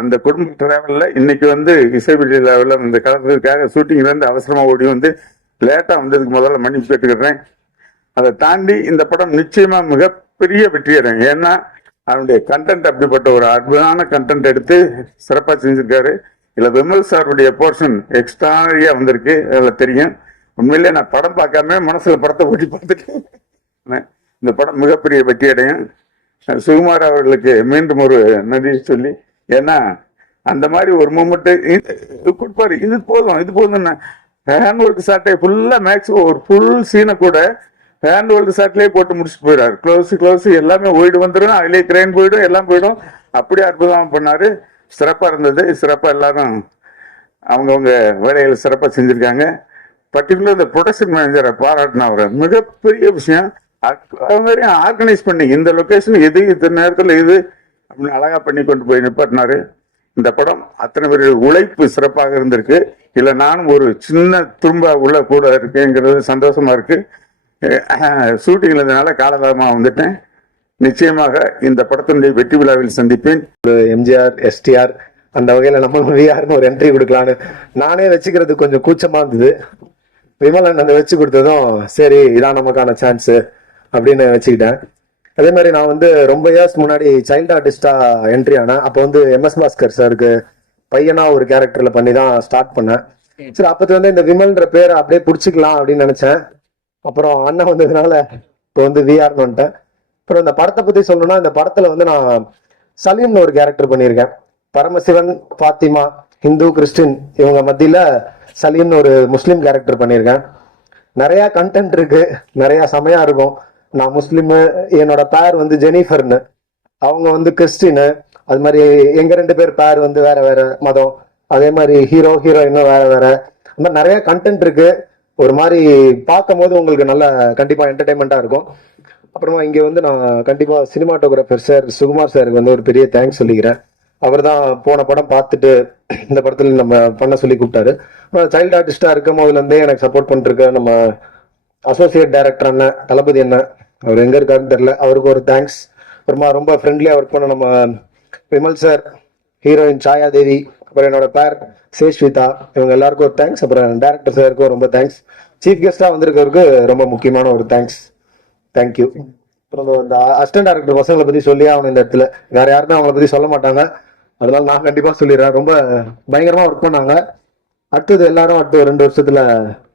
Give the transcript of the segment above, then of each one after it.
அந்த குடும்ப டிராவலில் இன்னைக்கு வந்து இசை லெவலில் இந்த கலந்ததுக்காக ஷூட்டிங்லேருந்து அவசரமாக ஓடி வந்து லேட்டாக வந்ததுக்கு முதல்ல மன்னிப்பு கேட்டுக்கிறேன். அதை தாண்டி இந்த படம் நிச்சயமாக மிகப்பெரிய வெற்றி அடையும். ஏன்னா அவனுடைய கண்டென்ட் அப்படிப்பட்ட ஒரு அற்புதமான கண்டென்ட் எடுத்து சிறப்பாக செஞ்சுருக்காரு. இதில் விமல் சாருடைய போர்ஷன் எக்ஸ்ட்ரானரியாக வந்திருக்கு. அதில் தெரியும். உண்மையிலே நான் படம் பார்க்காம மனசில் படத்தை ஓட்டி பார்த்துட்டேன். இந்த படம் மிகப்பெரிய வெற்றி அடையும். சுகுமார் அவர்களுக்கு மீண்டும் ஒரு நன்றி சொல்லி ஏன்னா அந்த மாதிரி ஒரு மூமெண்ட்டு கொடுப்பாரு. இது போதும் இது போதும் ஹேண்ட் ஒர்க் சாட்டை ஃபுல்லா மேக்ஸ் ஒரு ஃபுல் சீனை கூட ஹேண்ட் ஒர்க் ஷாட்லயே போட்டு முடிச்சுட்டு போயிடாரு க்ளோஸ் க்ளோஸ் எல்லாமே ஓய்டு வந்துடும் அதுலயே கிரெயின் போயிடும் எல்லாம் போயிடும். அப்படியே அற்புதமா பண்ணாரு. சிறப்பா இருந்தது. சிறப்பா எல்லாரும் அவங்கவுங்க வேலைகளை சிறப்பா செஞ்சிருக்காங்க. பர்டிகுலர் இந்த ப்ரொடக்ஷன் மேனேஜரை பாராட்டின அவர் மிகப்பெரிய விஷயம். ஆர்கனைஸ் பண்ணி இந்த லொகேஷன் இது இந்த நேரத்தில் இது அப்படின்னு அழகா பண்ணி கொண்டு போய் நிப்பாட்டினாரு. இந்த படம் அத்தனை பேர் உழைப்பு சிறப்பாக இருந்திருக்கு. இல்ல நானும் ஒரு சின்ன துரும்பா உள்ள கூட இருக்கேங்கிறது சந்தோஷமா இருக்கு. ஷூட்டிங்ல இருந்தனால காலகாலமாக வந்துட்டேன். நிச்சயமாக இந்த படத்தினுடைய வெற்றி விழாவில் சந்திப்பேன். எம்ஜிஆர் எஸ்டிஆர் அந்த வகையில நம்ம விஆர்னு ஒரு என்ட்ரி கொடுக்கலான்னு நானே வச்சுக்கிறது கொஞ்சம் கூச்சமா இருந்தது. விமலன் அந்த வச்சு கொடுத்ததும் சரி இதான் நமக்கான சான்ஸ் அப்படின்னு வச்சுக்கிட்டேன். அதே மாதிரி நான் வந்து ரொம்ப இயர்ஸ் முன்னாடி சைல்டு ஆர்டிஸ்டா என்ட்ரி ஆனேன். அப்போ வந்து எம்எஸ் பாஸ்கர் சாருக்கு பையனா ஒரு கேரக்டர்ல பண்ணி தான் ஸ்டார்ட் பண்ணேன். சரி அப்பத்துல வந்து இந்த விமல்ன்ற பேரை அப்படியே பிடிச்சிக்கலாம் அப்படின்னு நினைச்சேன். அப்புறம் அண்ணன் வந்ததுனால இப்போ வந்து விஆர்னு வந்துட்டேன். அப்புறம் இந்த படத்தை பத்தி சொல்லணும்னா இந்த படத்துல வந்து நான் சலீம்னு ஒரு கேரக்டர் பண்ணியிருக்கேன். பரமசிவன் ஃபாத்திமா ஹிந்து கிறிஸ்டின் இவங்க மத்தியில சலீம்னு ஒரு முஸ்லீம் கேரக்டர் பண்ணியிருக்கேன். நிறைய கண்டென்ட் இருக்கு. நிறைய செமையா இருக்கும். நான் முஸ்லீமு என்னோட பேர் வந்து ஜெனிஃபர்னு. அவங்க வந்து கிறிஸ்டின். அது மாதிரி எங்க ரெண்டு பேர் பேர் வந்து வேற வேற மதம். அதே மாதிரி ஹீரோ ஹீரோயினும் வேற வேற. அந்த மாதிரி நிறைய கண்டென்ட் இருக்கு. ஒரு மாதிரி பார்க்கும் போது உங்களுக்கு நல்ல கண்டிப்பா என்டர்டைன்மெண்டா இருக்கும். அப்புறமா இங்க வந்து நான் கண்டிப்பா சினிமாட்டோகிராஃபர் சார் சுகுமார் சாருக்கு வந்து ஒரு பெரிய தேங்க்ஸ் சொல்லிக்கிறேன். அவர் தான் போன படம் பார்த்துட்டு இந்த படத்துல நம்ம பண்ண சொல்லி கூப்பிட்டாரு. சைல்டு ஆர்டிஸ்டா இருக்கும் போதுல இருந்தே எனக்கு சப்போர்ட் பண்ணிருக்க நம்ம அசோசியேட் டைரக்டர் அண்ணன் தளபதி அண்ணன். அவர் எங்க இருக்காருன்னு தெரியல. அவருக்கு ஒரு தேங்க்ஸ் அப்புறமா ரொம்ப ஃப்ரெண்ட்லியாக ஒர்க் பண்ண நம்ம விமல் சார் ஹீரோயின் சாயா தேவி அப்புறம் என்னோட பேர் சேஷ்விதா. இவங்க எல்லாருக்கும் ஒரு தேங்க்ஸ் அப்புறம் டேரக்டர் சாருக்கும் ரொம்ப தேங்க்ஸ் சீஃப் கெஸ்டா வந்திருக்கிறதுக்கு ரொம்ப முக்கியமான ஒரு தேங்க்ஸ் தேங்க்யூ அப்புறம் இந்த அசிஸ்டன்ட் டேரக்டர் பசங்களை பத்தி சொல்லி ஆகணும் இந்த இடத்துல. வேற யாருமே அவங்கள பத்தி சொல்ல மாட்டாங்க. அதனால நான் கண்டிப்பா சொல்லிடுறேன். ரொம்ப பயங்கரமா ஒர்க் பண்ணாங்க. அடுத்தது எல்லாரும் அடுத்த ரெண்டு வருஷத்துல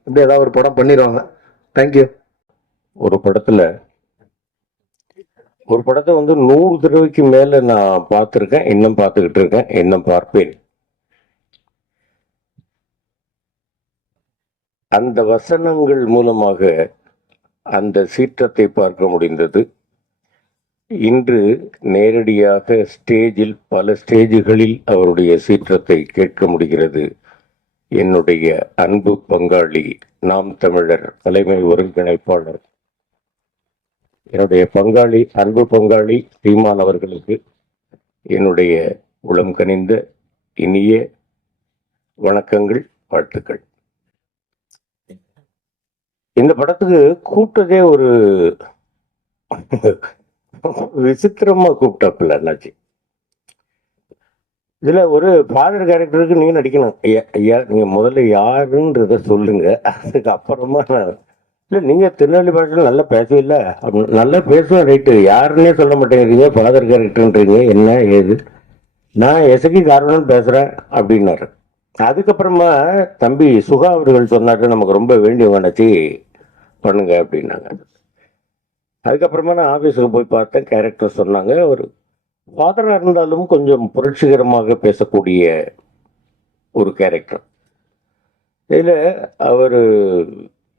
இப்படி ஏதாவது ஒரு படம் பண்ணிடுவாங்க. தேங்க்யூ ஒரு படத்துல ஒரு படத்தை வந்து நூறு தடவைக்கு மேல நான் பார்த்துருக்கேன் இன்னும் பார்த்துக்கிட்டு இருக்கேன் இன்னும் பார்ப்பேன். அந்த வசனங்கள் மூலமாக அந்த சீற்றத்தை பார்க்க முடிந்தது. இன்று நேரடியாக ஸ்டேஜில் பல ஸ்டேஜுகளில் அவருடைய சீற்றத்தை கேட்க முடிகிறது. என்னுடைய அன்பு பங்காளி நாம் தமிழர் தலைமை ஒருங்கிணைப்பாளர் என்னுடைய பங்காளி அன்பு பங்காளி சீமான் அவர்களுக்கு என்னுடைய உளம் கனிந்த இனிய வணக்கங்கள் வாழ்த்துக்கள். இந்த படத்துக்கு கூப்பிட்டதே ஒரு விசித்திரமா கூப்பிட்டாப்புல அண்ணாச்சி. இதுல ஒரு ஃபாதர் கேரக்டருக்கு நீங்க நடிக்கணும். ஐயா ஐயா நீங்க முதல்ல யாருன்றத சொல்லுங்க. அதுக்கு அப்புறமா நான் இல்ல நீங்க திருநெல்வேலி பாஷையில் நல்லா பேசவில்ல நல்லா பேசுவேன் ரைட்டு யாருன்னே சொல்ல மாட்டேங்கிறீங்க ஃபாதர் கேரக்டர்ன்றீங்க என்ன ஏது? நான் எசகி காரணம் பேசுறேன் அப்படின்னாரு. அதுக்கப்புறமா தம்பி சுகா அவர்கள் சொன்னாரு நமக்கு ரொம்ப வேண்டிய நினச்சி பண்ணுங்க அப்படின்னாங்க. அதுக்கப்புறமா நான் ஆஃபீஸுக்கு போய் பார்த்தேன் கேரக்டர் சொன்னாங்க. ஒரு ஃபாதராக இருந்தாலும் கொஞ்சம் புரட்சிகரமாக பேசக்கூடிய ஒரு கேரக்டர் இதில் அவர்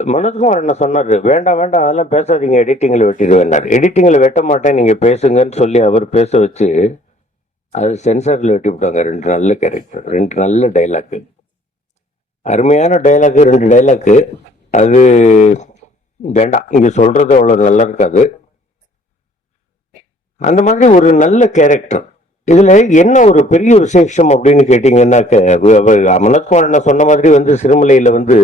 மனோஜ்குமார் என்ன சொன்னார்? வேண்டாம் வேண்டாம் அதெல்லாம் பேசாதீங்க எடிட்டிங்கில் வெட்டிடுவேன்னார். எடிட்டிங்கில் வெட்ட மாட்டேன் நீங்கள் பேசுங்கன்னு சொல்லி அவர் பேச வச்சு அது சென்சாரில் வெட்டி விட்டாங்க ரெண்டு நல்ல கேரக்டர் ரெண்டு நல்ல டைலாக்கு அருமையான டைலாக்கு ரெண்டு டைலாக்கு அது வேண்டாம் இங்கே சொல்கிறது அவ்வளோ நல்லா இருக்காது. அந்த மாதிரி ஒரு நல்ல கேரக்டர் இதில் என்ன ஒரு பெரிய விசேஷம் அப்படின்னு கேட்டிங்கன்னாக்க மனோஜ்குமார் என்ன சொன்ன மாதிரி வந்து சிறுமலையில் வந்து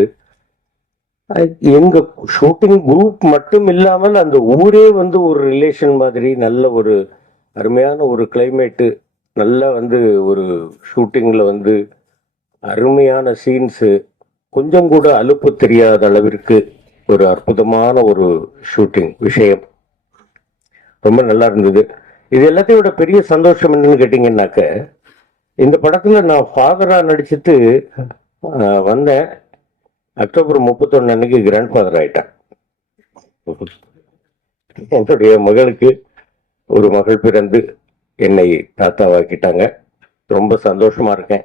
எங்க ஷூட்டிங் குரூப் மட்டும் இல்லாமல் அந்த ஊரே வந்து ஒரு ரிலேஷன் மாதிரி நல்ல ஒரு அருமையான ஒரு கிளைமேட்டு நல்லா வந்து ஒரு ஷூட்டிங்கில் வந்து அருமையான சீன்ஸு கொஞ்சம் கூட அலுப்பு தெரியாத அளவிற்கு ஒரு அற்புதமான ஒரு ஷூட்டிங் விஷயம். ரொம்ப நல்லா இருந்தது. இது எல்லாத்தையும் விட பெரிய சந்தோஷம் என்னன்னு கேட்டிங்கன்னாக்க இந்த படத்தில் நான் ஃபாதராக நடிச்சிட்டு வந்தேன். அக்டோபர் முப்பத்தொன்னு அன்னைக்கு கிராண்ட் ஃபாதர் ஆயிட்டேன். என்னுடைய மகளுக்கு ஒரு மகள் பிறந்து என்னை தாத்தாவாக்கிட்டாங்க. ரொம்ப சந்தோஷமா இருக்கேன்.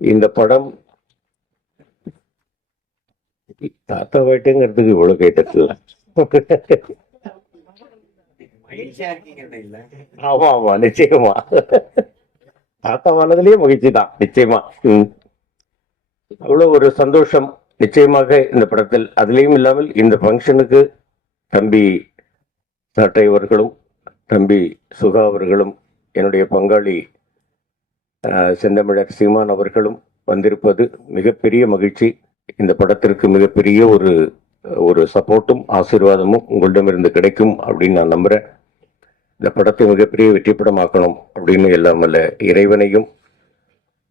இந்த படம் தாத்தாவாயிட்டேங்கிறதுக்கு இவ்வளவு கைத்தட்டல ஆமா ஆமா நிச்சயமா. தாத்தா வந்ததுலயே மகிழ்ச்சி தான் நிச்சயமா. அவ்வளவு ஒரு சந்தோஷம். நிச்சயமாக இந்த படத்தில் அதுலேயும் இல்லாமல் இந்த ஃபங்க்ஷனுக்கு தம்பி சாட்டை அவர்களும் தம்பி சுகா அவர்களும் என்னுடைய பங்காளி செந்தமிழர் சீமான் அவர்களும் வந்திருப்பது மிகப்பெரிய மகிழ்ச்சி. இந்த படத்திற்கு மிகப்பெரிய ஒரு ஒரு சப்போர்ட்டும் ஆசீர்வாதமும் உங்களிடமிருந்து கிடைக்கும் அப்படின்னு நான் நம்புகிறேன் இந்த படத்தை மிகப்பெரிய வெற்றி படமாக்கணும் அப்படின்னு இல்லாமல் இறைவனையும்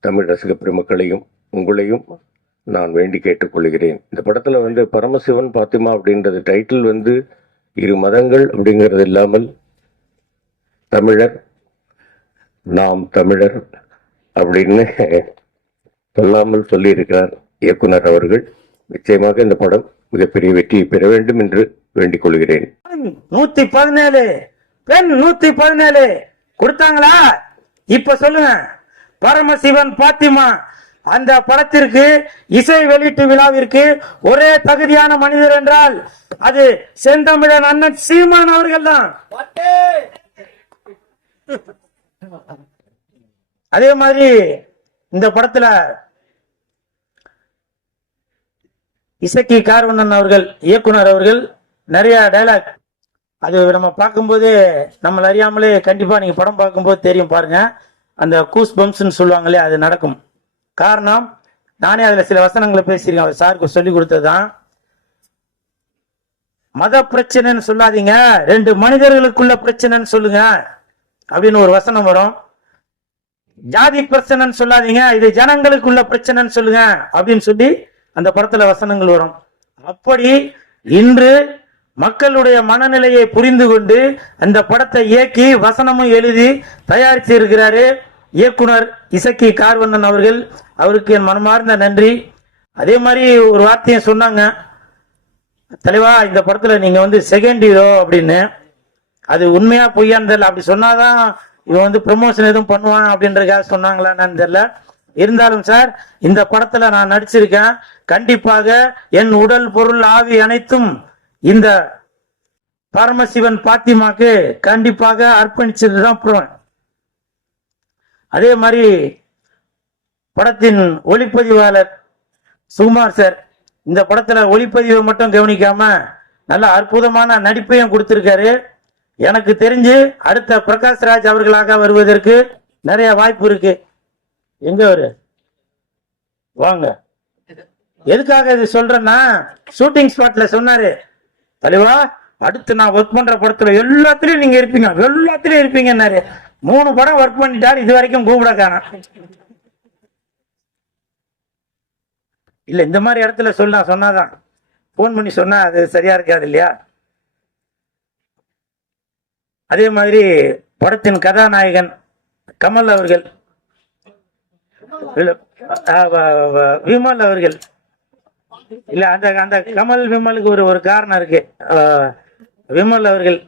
தமிழ் ரசிக பெருமக்களையும் உங்களையும் நான் வேண்டி கேட்டுக்கொள்கிறேன். இந்த படத்துல வந்து பரமசிவன் பாத்திமா அப்படின்றது டைட்டில் வந்து இரு மதங்கள் அப்படிங்கிறது இல்லாமல் தமிழர் நாம் தமிழர் அப்படின்னு சொல்லாமல் சொல்லியிருக்கிறார் இயக்குனர் அவர்கள். நிச்சயமாக இந்த படம் மிகப்பெரிய வெற்றியை பெற வேண்டும் என்று வேண்டிக் கொள்கிறேன் நூத்தி பதினேழு பெண் நூத்தி பதினேழு கொடுத்தாங்களா? இப்ப சொல்லுங்க. பரமசிவன் பாத்திமா அந்த படத்திற்கு இசை வெளியீட்டு விழாவிற்கு ஒரே தகுதியான மனிதர் என்றால் அது செந்தமிழன் அண்ணன் சீமான் அவர்கள் தான் அதே மாதிரி இந்த படத்துல இசக்கி கார்வண்ணன் அவர்கள் இயக்குனர் அவர்கள் நிறைய டைலாக் அது நம்ம பார்க்கும்போது நம்மள அறியாமலே கண்டிப்பா நீங்க படம் பார்க்கும்போது தெரியும் பாருங்க. அந்த கூஸ் பம்ப்ஸ்ன்னு சொல்லுவாங்களே அது நடக்கும். காரணம் நானே அதுல சில வசனங்களை பேசியிருக்கேன் அவர் சாருக்கு சொல்லி கொடுத்ததுதான். மத பிரச்சனைன்னு சொல்லாதீங்க ரெண்டு மனிதர்களுக்குள்ள பிரச்சனைன்னு சொல்லுங்க அப்படின்னு ஒரு வசனம் வரும். ஜாதி பிரச்சனைன்னு சொல்லாதீங்க இது ஜனங்களுக்குள்ள பிரச்சனைன்னு சொல்லுங்க அப்படின்னு சொல்லி அந்த படத்துல வசனங்கள் வரும். அப்படி இன்று மக்களுடைய மனநிலையை புரிந்து கொண்டு அந்த படத்தை இயக்கி வசனமும் எழுதி தயாரித்து இருக்கிறாரு. இயக்குனர் இசக்கி கார்வண்ணன் அவர்கள் அவருக்கு என் மனமார்ந்த நன்றி. அதே மாதிரி ஒரு வார்த்தையும் சொன்னாங்க. தலைவா இந்த படத்துல நீங்க வந்து செகண்ட் ஹீரோ அப்படின்னு. அது உண்மையா பொய்யான்னு தெரியல. அப்படி சொன்னாதான் இவன் வந்து ப்ரமோஷன் எதுவும் பண்ணுவான் அப்படின்றக்காக சொன்னாங்களான்னு தெரியல. இருந்தாலும் சார் இந்த படத்துல நான் நடிச்சிருக்கேன். கண்டிப்பாக என் உடல் பொருள் ஆவி அனைத்தும் இந்த பரமசிவன் பாத்திமாக்கு கண்டிப்பாக அர்ப்பணிச்சதுதான் அப்புறம் அதே மாதிரி படத்தின் ஒளிப்பதிவாளர் சுகுமார் சார் இந்த படத்தில் ஒளிப்பதிவை மட்டும் கவனிக்காம நல்ல அற்புதமான நடிப்பையும் கொடுத்துருக்காரு. எனக்கு தெரிஞ்சு அடுத்த பிரகாஷ் ராஜ் அவர்களாக வருவதற்கு நிறைய வாய்ப்பு இருக்கு. எங்க அவரு? வாங்க. எதுக்காக இது சொல்றேன்னா ஷூட்டிங் ஸ்பாட்ல சொன்னாரு. தலைவா அடுத்து நான் ஒர்க் பண்ற படத்துல எல்லாத்துலயும் நீங்க இருப்பீங்க. எல்லாத்துலயும் இருப்பீங்கன்னாரு. மூணு படம் ஒர்க் பண்ணிட்டார் இது வரைக்கும் கூப்பிட காணோம் இல்ல இந்த மாதிரி இடத்துல சொன்னா சொன்னாதான். ஃபோன் பண்ணி சொன்னா அது சரியா இருக்காது இல்லையா? அதே மாதிரி படத்தின் கதாநாயகன் கமல் அவர்கள். விமல் அவர்கள். இல்ல அந்த அந்த கமல் விமலுக்கு ஒரு ஒரு காரணம் இருக்கு. விமல் அவர்கள்.